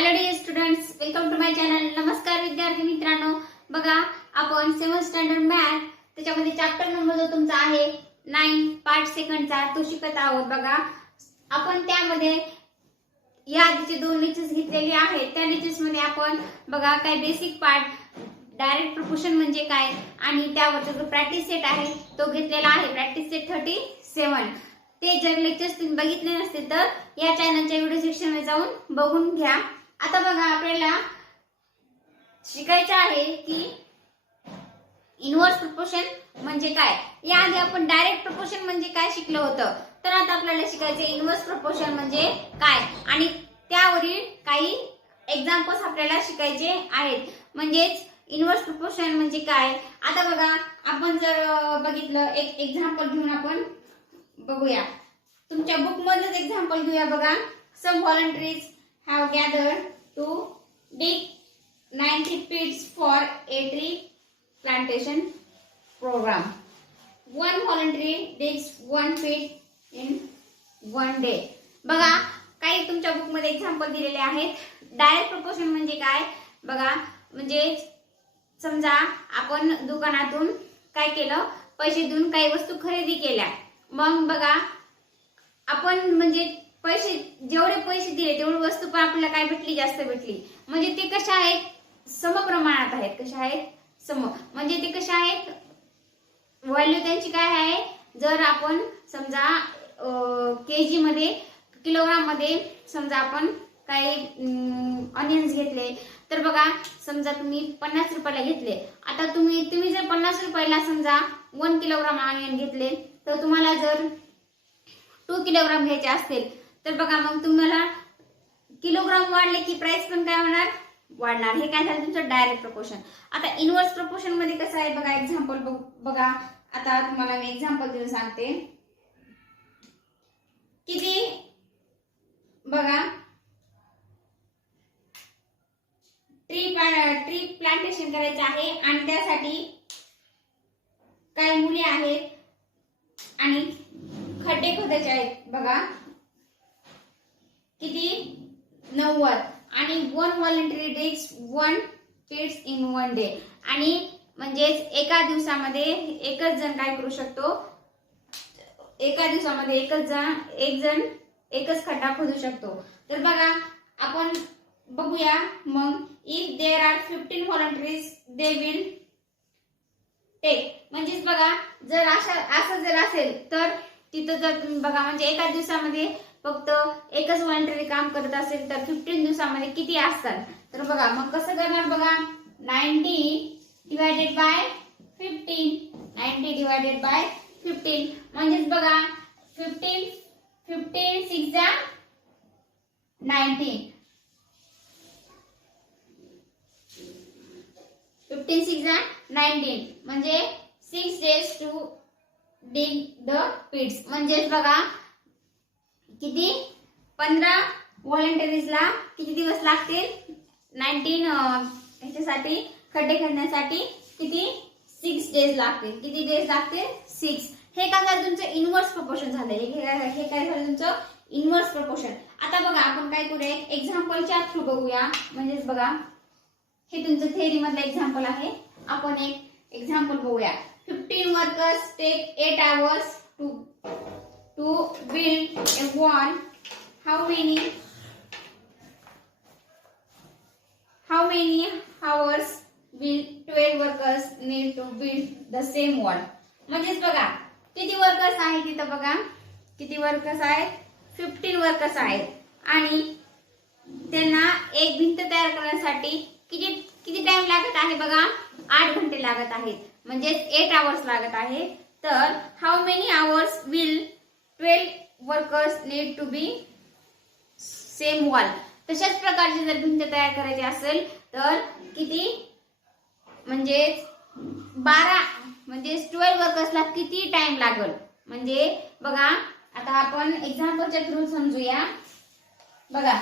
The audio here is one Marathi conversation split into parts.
Hello dear students, welcome to my channel. नमस्कार विद्यार्थी मित्रांनो. बघा, आपण 7th स्टँडर्ड मॅथ त्याच्यामध्ये चॅप्टर नंबर जो तुमचा आहे 9 पार्ट सेकंडचा तो शिकत आहोत. बघा, आपण त्यामध्ये या आधीचे 2 लेक्चर्स घेतलेले आहेत. त्या लेक्चर्स मध्ये आपण बघा काय बेसिक पार्ट डायरेक्ट प्रपोर्शन म्हणजे काय आणि त्यावरचा जो प्रॅक्टिस सेट आहे तो घेतलेला आहे, प्रॅक्टिस सेट 37. ते जर लेक्चर्स तुम्ही बघितले नसतील तर या चॅनलच्या व्हिडिओ सेक्शन मध्ये जाऊन बघून घ्या. आता बघा, आपल्याला शिकायचं आहे की इनव्हर्स प्रपोर्शन म्हणजे काय. याआधी आपण डायरेक्ट प्रपोर्शन म्हणजे काय शिकलो होतं, तर आता आपल्याला शिकायचे इनव्हर्स प्रपोर्शन म्हणजे काय आणि त्यावरील काही एक्झाम्पल्स आपल्याला शिकायचे आहेत. म्हणजेच इनव्हर्स प्रपोर्शन म्हणजे काय. आता बघा, आपण जर बघितलं एक एक्झाम्पल घेऊन आपण बघूया. तुमच्या बुक मधलंच एक्झाम्पल घेऊया. बघा, सम volunteers have gathered to dig 90 pits for a tree plantation program. One volunteer digs 1 pit in 1 day. बघा, काही तुमच्या बुक मध्ये एक्झाम्पल दिलेले आहेत. डायरेक्ट प्रपोर्शन म्हणजे काय. बघा, म्हणजे समजा आपण दुकानातून काय केलं, पैसे देऊन काही वस्तू खरेदी केल्या. मग बघा, आपण म्हणजे जेवढे पैसे दिले तेवढी वस्तू पण आपल्याला काय भेटली, जास्त भेटली. म्हणजे ते कशा आहेत, समप्रमाणात आहेत. कशा आहेत, सम. म्हणजे ते कशा आहेत, व्हॅल्यू त्यांची काय आहे. जर आपण समजा केजी मध्ये, किलोग्राम मध्ये समजा आपण काही ऑनियन्स घेतले, तर बघा समजा तुम्ही 50 रुपयाला घेतले. आता तुम्ही जर 50 रुपयाला समजा 1 किलोग्राम ऑनियन घेतले, तर तुम्हाला जर 2 किलोग्राम घ्यायचे असतील तर बघा मग तुम्हाला किलोग्राम वाढले की प्राइस पण काय होणार, वाढणार. हे काय झालं तुमचं डायरेक्ट प्रपोर्शन. आता इनव्हर्स प्रपोर्शन मध्ये कसं आहे बघा, एक्झाम्पल बघा. आता तुम्हाला मी एक्झाम्पल देऊन सांगते. किती बघा, ट्री प्लांटेशन करायचं आहे आणि त्यासाठी काही मुली आहेत आणि खड्डे खोदायचे आहेत. बघा किती, 90. आणि 1 volunteer digs 1 pits in 1 day. आणि म्हणजेच एका दिवसामध्ये एकच जण काय करू शकतो, एका दिवसामध्ये एक जण एकच खड्डा खोदू शकतो. तर बघा, आपण बघूया. मग if there are 15 volunteers they will take. म्हणजेच बघा, जर असं जर असेल तर तिथं जर तुम्ही बघा, म्हणजे एका दिवसामध्ये फक्त एकच व्हॉलंटियर काम करत असेल तर 15 दिवसामध्ये किती असतात. तर बघा मग कसं करणार. बघा, 90 डिवायडेड बाय 15. 90 divided by 15. म्हणजेच बघा 15 6 जा 19. 15 6 जा 19. म्हणजे 6 days to dig the pits. म्हणजेच बघा किती, 15 व्हॉलंटियर्सला किती दिवस लागतील, 19 ह्याच्यासाठी खड्डे खणण्यासाठी किती, 6 डेज लागतील. किती डेज लागतील, 6. हे काय झालं तुमचं इनव्हर्स प्रपोर्शन झालं. हे काय झालं तुमचं इनव्हर्स प्रपोर्शन. आता बघा, आपण काय करूया, एक्झाम्पलच्या थ्रू बघूया. म्हणजेच बघा, हे तुमचं थेअरी मधलं एक्झाम्पल आहे. आपण एक एक्झाम्पल बघूया. 15 workers take 8 hours to build a wall. How many hours will 12 workers need to build the same wall? म्हणजेच बघा किती वर्कर्स आहेत तिथं. बघा किती वर्कर्स आहेत, 15 वर्कर्स आहेत आणि त्यांना एक भिंत तयार करण्यासाठी किती टाइम लागत आहे. बघा 8 घंटे लागत आहेत. म्हणजे 8 hours लागत आहे. तर how many hours will 12 workers need to be same wall. तशाच प्रकारची जर भिंत तयार करायची असेल तर किती, म्हणजे 12 म्हणजे 12 वर्कर्सला किती टाइम लागेल. म्हणजे बघा, आता आपण एक्झाम्पलच्या थ्रू समजूया. बघा,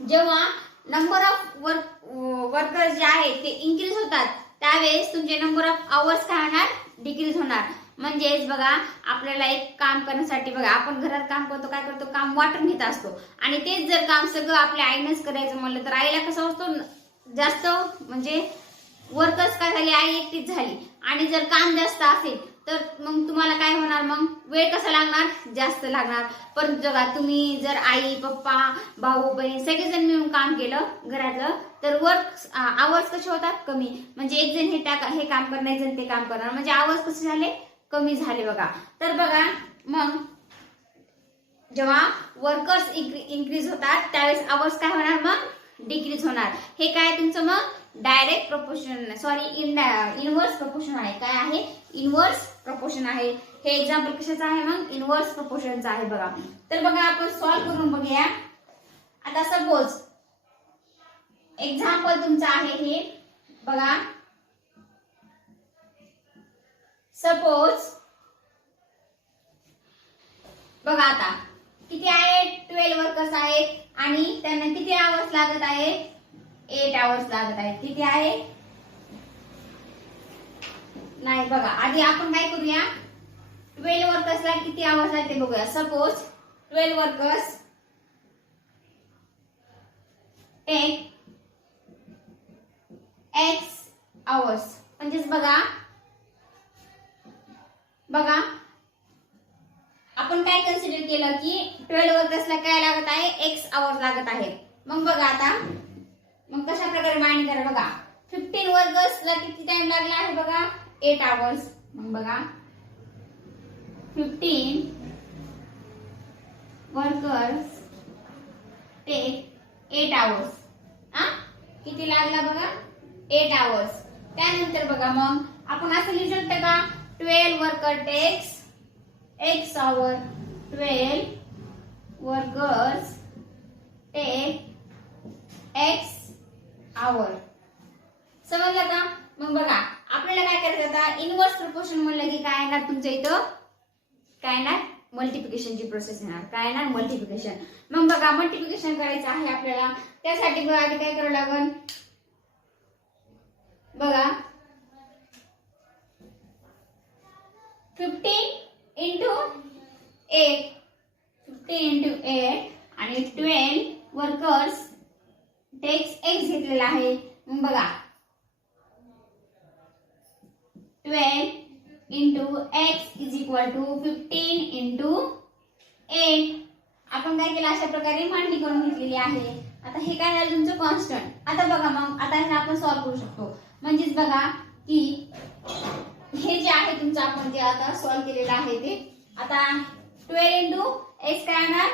जेव्हा नंबर ऑफ वर्कर्स जे आहेत ते इन्क्रीज होतात त्यावेळेस तुमचे नंबर ऑफ आवर्स काय होणार, डिक्रीज होणार. म्हणजेच बघा आपल्याला एक काम करण्यासाठी बघा आपण घरात काम करतो, काय करतो, काम वाटून घेत असतो आणि तेच जर काम सगळं आपल्या आईनंच करायचं म्हणलं तर आईला कसं असतो जास्त म्हणजे वर्कच काय झाली, आई एकटीच झाली आणि जर काम जास्त असेल तर मग तुम्हाला काय होणार, मग वेळ कसा लागणार, जास्त लागणार. पण बघा तुम्ही जर आई पप्पा भाऊ बहीण सगळेजण मिळून काम केलं घरातलं तर वर्क आवर्स कसे होतात, कमी. म्हणजे एक जण हे काम करणार, एक जण ते काम करणार, म्हणजे आवर्स कसे झाले, कमी झाले बघा. तर बघा मग जेव्हा वर्कर्स इन्क्रीज होतात त्यावेळेस आवर्स काय होणार, मग डिक्रीज होणार. हे काय तुमचं मग डायरेक्ट प्रपोर्शन इनवर्स प्रपोर्शन आहे. काय आहे, इनवर्स प्रपोर्शन आहे. हे एक्झाम्पल कशाचं आहे, मग इनवर्स प्रपोर्शनचं आहे बघा. तर बघा आपण सॉल्व्ह करून बघूया. आता सपोज एक्झाम्पल तुमचं आहे हे बघा. सपोज बघा आता किती आहे, 12 वर्कर्स आहेत आणि त्यांना किती आवर्स लागत आहे, 8 आवर्स लागत आहेत. किती आहे, नाही बघा आधी आपण काय करूया, 12 वर्कर्सला किती आवर्स लागते बघूया. Suppose 12 workers take x hours. म्हणजेच बघा आपण काय कन्सिडर केलं की 12 वर्कर्सला काय लागत आहे, x आवर्स लागत आहेत. मग बघा आता मग कशा प्रकारे माइंड करा बघा. 15 वर्कर्सला किती टाइम लागला आहे बघा, 8 आवर्स. मग बघा 15 वर्कर्स टेक 8 आवर्स. किती लागला बघा, 8 आवर्स. त्यानंतर बघा मग आपण असं लिहू शकतो का, 12 वर्कर टेक्स x आवर, 12 वर्कर्स टेक x आवर. समजलं का. मग बघा आपल्याला काय करायचं आता, इनवर्स प्रपोर्शन म्हणलं की काय येणार तुमच्या इथं, काय येणार, मल्टिप्लिकेशनची प्रोसेस येणार. काय येणार, मल्टिप्लिकेशन. मग बघा मल्टिप्लिकेशन करायचं आहे आपल्याला. त्यासाठी बघा आधी काय करावं लागेल बघा, 15 into 8 आणि 12 वर्कर्स टेक्स x घेतलेला आहे. मग बघा 12 into x is equal to 15 into 8. आपण काय केलं, अशा प्रकारे मांडणी करून घेतलेली आहे. आता हे काय झालं तुमचं कॉन्स्टंट. आता बघा मग आता हे आपण सॉल्व्ह करू शकतो. म्हणजेच बघा की हे जे आहे तुमचं आपण जे आता सॉल्व्ह केलेलं आहे ते आता 12 into x काय येणार,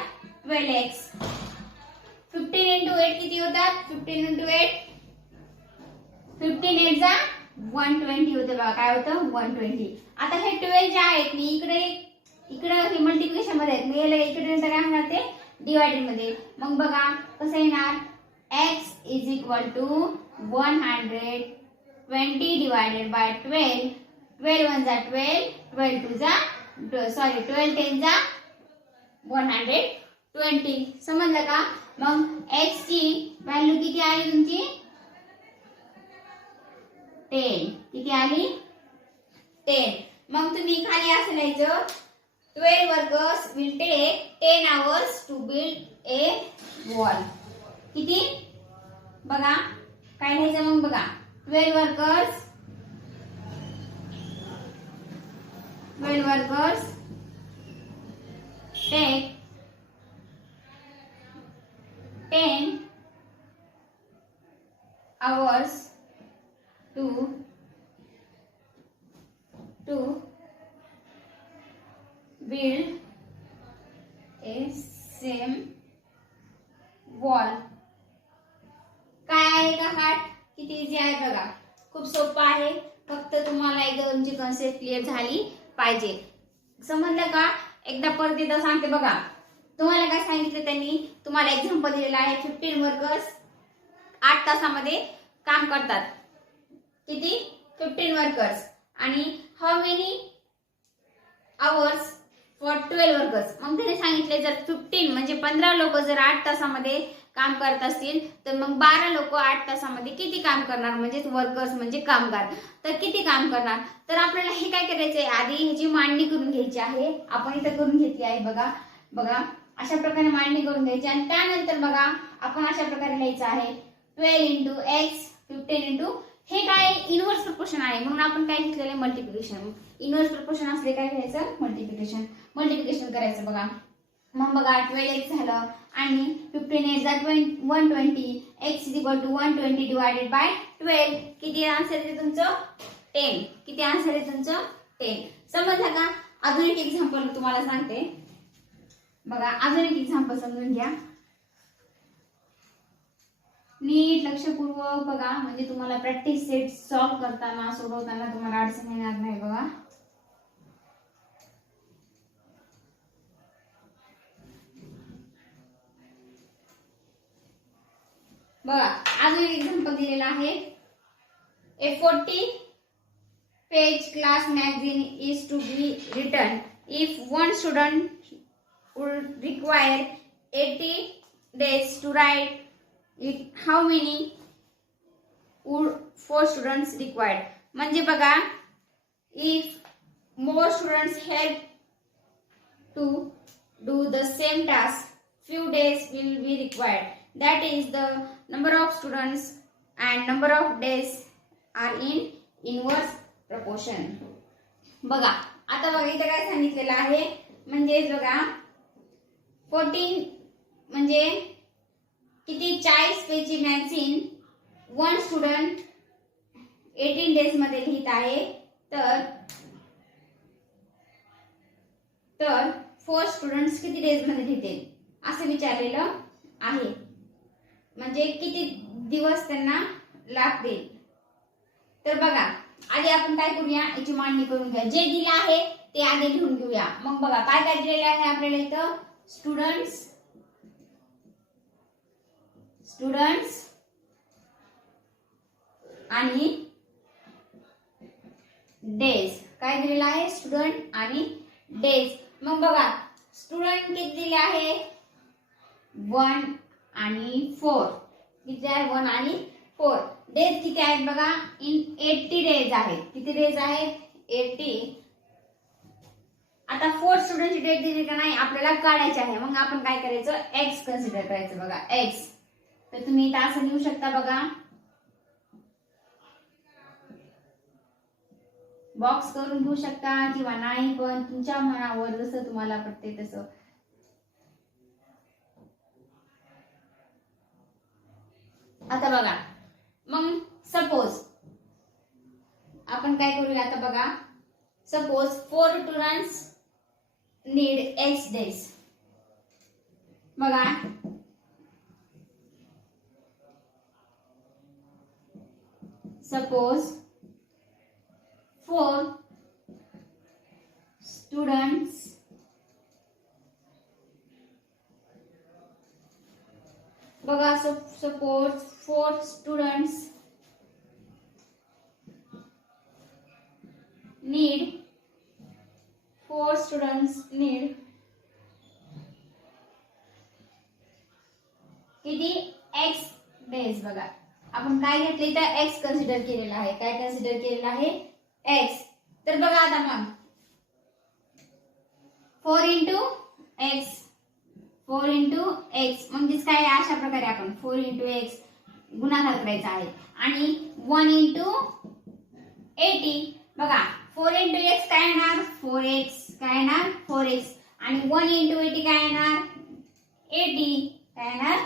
12x. 15 into 8 किती होतात, 15 into 8 15 8 चा 120 होते बघा. काय होतं, 120. आता हे 12 जे आहेत मी इकडे हे मल्टिप्लिकेशन मध्ये आहेत, मी याला इकडे काय होणार ते डिवायडेड मध्ये. मग बघा कसं येणार, x is equal to 120 divided by 12. 12 1 जा 12, 12 2 जा 12 10 जा 120. समजलं का. मग x ची व्हॅल्यू किती आली तुमची, 10. किती आली, 10. मग तुम्ही खाली असं लिहायचं, 12 workers will take 10 hours to build a wall. किती बघा काय लिहायचं मग बघा, 12 workers take 10 hours to build a same wall. काय आहे का हार्ट, किती इझी आहे बघा, खूप सोपं आहे. फक्त तुम्हाला एकदा तुमची कन्सेप्ट क्लिअर झाली पाहिजे. समजलं का. एकदा परत एकदा सांगते बघा. तुम्हाला काय सांगितलं त्यांनी, तुम्हाला एक्झाम्पल दिलेलं आहे. 15 वर्कर्स 8 तासामध्ये काम करतात. किती, 15 वर्कर्स. आणि how many hours for 12 workers. मग त्याने सांगितले जर 15 म्हणजे 15 लोक जर 8 तासामध्ये काम करत असतील तर मग 12 लोक 8 तासामध्ये किती काम करणार, म्हणजे वर्कर्स म्हणजे कामगार, तर किती काम करणार. तर आपल्याला हे काय करायचंय, आधी ह्याची मांडणी करून घ्यायची आहे. आपण इथं करून घेतली आहे बघा. बघा अशा प्रकारे मांडणी करून घ्यायची आणि त्यानंतर बघा आपण अशा प्रकारे लिहायचं आहे 12 into x 15 into, हे काय इनव्हर्स प्रपोर्शन आहे म्हणून आपण काय घेतलेलं आहे मल्टिप्लिकेशन. इनव्हर्स प्रपोर्शन असले काय घ्यायचं मल्टिप्लिकेशन करायचं बघा. मग बघा 12x झालं आणि 15 8 120, x is equal to 120 divided by 12. किती आन्सर आहे तुमचं 10. किती आन्सर आहे तुमचं 10. समजलं का. अजून एक एक्झाम्पल तुम्हाला सांगते बघा. अजून एक एक्झाम्पल समजून घ्या नीट लक्षपूर्वक बघा, म्हणजे तुम्हाला प्रॅक्टिस सेट सॉल्व्ह करताना सोडवताना तुम्हाला अडचण येणार नाही बघा. बघा अजून एक एक्झाम्पल दिलेला आहे. A 40 page class magazine is to be written. If one student would require 80 days to write it, how many would 4 students required? म्हणजे बघा, if more students help to do the same task, few days will be required. That is the number of students and number of days are in inverse proportion. बघा आता बघा इथे काय सांगितलेलं आहे, म्हणजे बघा 14 म्हणजे किती 40 पेजची मॅगझिन 1 स्टुडंट 18 डेज मध्ये लिहित आहे, तर 4 स्टुडंट्स किती डेज मध्ये लिहितील असं विचारलेलं आहे. म्हणजे किती दिवस त्यांना लागतील. तर बघा आधी आपण काय करूया, याची मांडणी करून घ्या. जे दिले आहे ते आधी लिहून घेऊया. मग बघा काय काय दिलेलं आहे आपल्याला इथं, स्टुडंट्स आणि डेज. काय दिलेलं आहे, स्टुडंट आणि डेज. मग बघा स्टुडंट किती दिले आहे 1 आणि 4. किती आहे 1 आणि 4. डेज किती आहेत बघा, इन 80 डेज आहेत. किती डेज आहेत 80. आता 4 स्टुडंटची डेट दिली का नाही आपल्याला काढायची आहे. मग आपण काय करायचं, x कन्सिडर करायचं बघा x. तर तुम्ही इथं असं लिहू शकता बघा, बॉक्स करून घेऊ शकता किंवा नाही, पण तुमच्या मनावर जसं तुम्हाला पटते तसं. आता बघा मग सपोज आपण काय करूया, आता बघा suppose 4 students need x days. बघा सपोज 4 स्टुडंट्स बघा सपोज 4 स्टुडंट्स नीड किती x डेज. बघा आपण काय घेतले तर x कन्सिडर केलेला आहे. काय कन्सिडर केलेला आहे x. तर बघा आता मग 4 into x म्हणजेच काय अशा प्रकारे आपण 4 into x गुणाकार करायचा आहे आणि 1 into 80. बघा 4 into x काय येणार 4x, काय येणार 4x आणि 1 into 80 काय येणार 80, काय येणार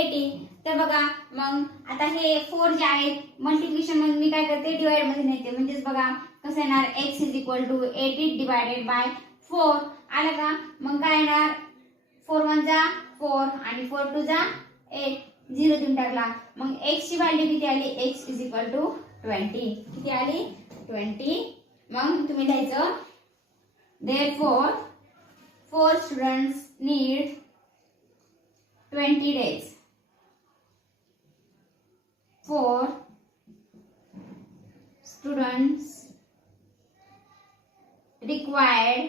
80. तर बघा मग आता हे 4 जे आहेत मल्टिप्लिकेशन मध्ये मी काय करते डिवाइड मध्ये नेते. म्हणजेच बघा कसं येणार x is equal to 80 divided by 4. आलं का. मग काय येणार 4 1 जा 4 आणि 4 2 जा 8, 0 देऊन टाकला. मग x ची व्हॅल्यू किती आली, x is equal to 20. किती आली 20. मग तुम्ही लिहायचं therefore 4 students need 20 days. 4 students required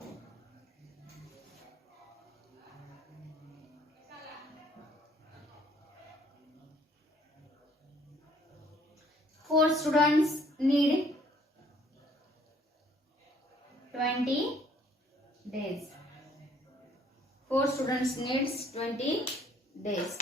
20 students need 20 days. 4 students needs 20 days.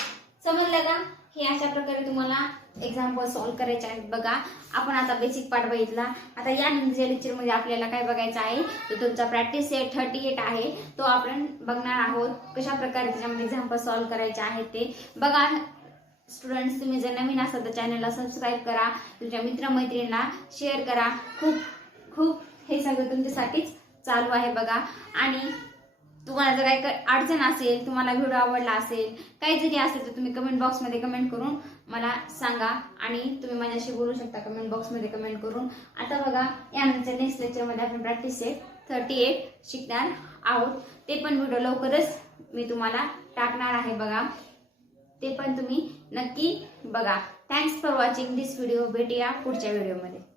समजलं का? हे अशा प्रकारे तुम्हाला एक्झाम्पल सॉल्व्ह करायचे आहेत. बघा आपण आता बेसिक पार्ट बघितला. आता यानंतरच्या लेक्चर मध्ये आपल्याला काय बघायचं आहे, तर तुमचा प्रॅक्टिस सेट 38 आहे, तो आपण बघणार आहोत. कशा प्रकारे त्याच्यामध्ये एक्झाम्पल सॉल्व्ह करायचे आहेत ते बघा. स्टुडंट्स, तुम्ही जर नवीन असाल तर चॅनलला सबस्क्राईब करा, तुमच्या मित्रमैत्रिणींना शेअर करा. खूप खूप हे सगळं तुमच्यासाठीच चालू आहे बघा. आणि तुम्हाला जर काही अडचण असेल, तुम्हाला व्हिडिओ आवडला असेल, काही जरी असेल तर तुम्ही कमेंट बॉक्समध्ये कमेंट करून मला सांगा आणि तुम्ही माझ्याशी बोलू शकता कमेंट बॉक्समध्ये कमेंट करून. आता बघा यानंतर नेक्स्ट लेक्चरमध्ये आपण प्रॅक्टिस सेट 38 शिकणार आहोत. ते पण व्हिडिओ लवकरच मी तुम्हाला टाकणार आहे बघा, ते पण तुम्ही नक्की बघा. Thanks for watching this video. भेटूया पुढच्या व्हिडिओमध्ये.